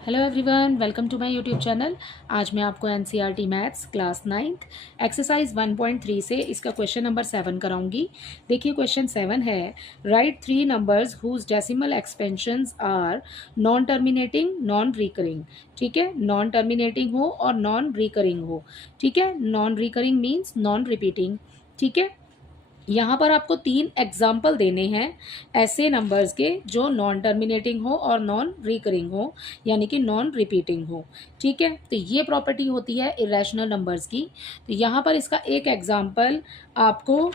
Hello everyone, welcome to my YouTube channel. आज मैं आपको NCERT maths class 9th exercise 1.3 से इसका क्वेश्चन नंबर 7 कराऊंगी। देखिए क्वेश्चन 7 है, write 3 numbers whose decimal expansions are non terminating non recurring. ठीक है, नॉन टर्मिनेटिंग हो और नॉन रिकरिंग हो। ठीक है, non recurring means non repeating. ठीक है, यहाँ पर आपको 3 एग्जाम्पल देने हैं ऐसे नंबर्स के जो नॉन टर्मिनेटिंग हो और नॉन रिकरिंग हो, यानी कि नॉन रिपीटिंग हो। ठीक है, तो ये प्रॉपर्टी होती है इरेशनल नंबर्स की। तो यहाँ पर इसका एक एग्जाम्पल आपको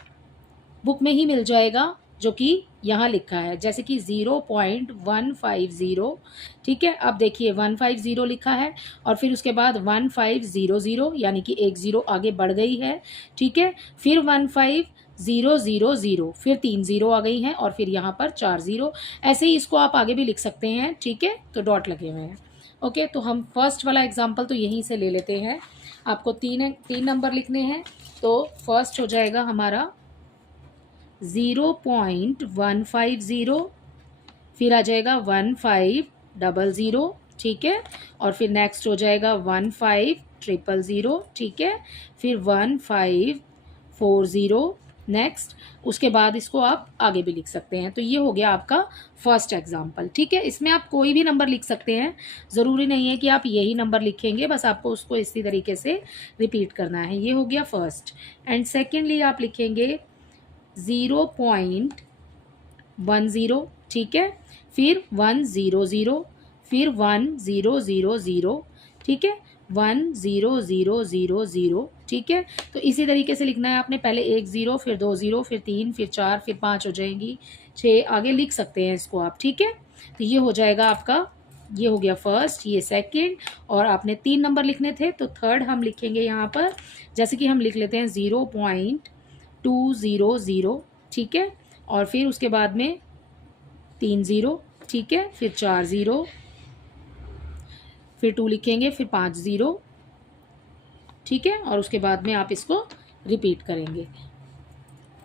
बुक में ही मिल जाएगा, जो कि यहाँ लिखा है, जैसे कि 0.150। ठीक है, अब देखिए 150 लिखा है और फिर उसके बाद 1500, यानी कि एक जीरो आगे बढ़ गई है। ठीक है, फिर 15000, फिर 3 जीरो आ गई हैं और फिर यहाँ पर 4 जीरो। ऐसे ही इसको आप आगे भी लिख सकते हैं। ठीक है, तो डॉट लगे हुए हैं। ओके, तो हम फर्स्ट वाला एग्जाम्पल तो यहीं से ले लेते हैं। आपको तीन नंबर लिखने हैं, तो फर्स्ट हो जाएगा हमारा 0.150, फिर आ जाएगा 1500। ठीक है, और फिर नेक्स्ट हो जाएगा 15000। ठीक है, फिर 1540 नेक्स्ट। उसके बाद इसको आप आगे भी लिख सकते हैं। तो ये हो गया आपका फर्स्ट एग्जाम्पल। ठीक है, इसमें आप कोई भी नंबर लिख सकते हैं, ज़रूरी नहीं है कि आप यही नंबर लिखेंगे, बस आपको उसको इसी तरीके से रिपीट करना है। ये हो गया फर्स्ट। एंड सेकेंडली आप लिखेंगे 0.10। ठीक है, फिर 100, फिर 1000। ठीक है, 10000। ठीक है, तो इसी तरीके से लिखना है आपने। पहले 1 0, फिर 2 0, फिर 3, फिर 4, फिर 5 हो जाएंगी, 6 आगे लिख सकते हैं इसको आप। ठीक है, तो ये हो जाएगा आपका, ये हो गया फर्स्ट, ये सेकंड, और आपने 3 नंबर लिखने थे तो थर्ड हम लिखेंगे यहाँ पर। जैसे कि हम लिख लेते हैं 0.200। ठीक है, और फिर उसके बाद में 3 जीरो। ठीक है, फिर 4 जीरो, फिर 2 लिखेंगे, फिर 5 जीरो। ठीक है, और उसके बाद में आप इसको रिपीट करेंगे,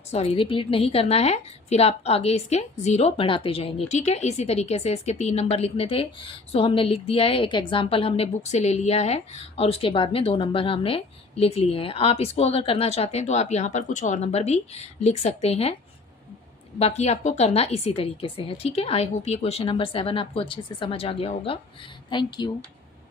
सॉरी रिपीट नहीं करना है, फिर आप आगे इसके ज़ीरो बढ़ाते जाएंगे। ठीक है, इसी तरीके से इसके 3 नंबर लिखने थे, सो हमने लिख दिया है। एक एग्जांपल हमने बुक से ले लिया है और उसके बाद में 2 नंबर हमने लिख लिए हैं। आप इसको अगर करना चाहते हैं तो आप यहाँ पर कुछ और नंबर भी लिख सकते हैं, बाकी आपको करना इसी तरीके से है। ठीक है, आई होप ये क्वेश्चन नंबर 7 आपको अच्छे से समझ आ गया होगा। Thank you.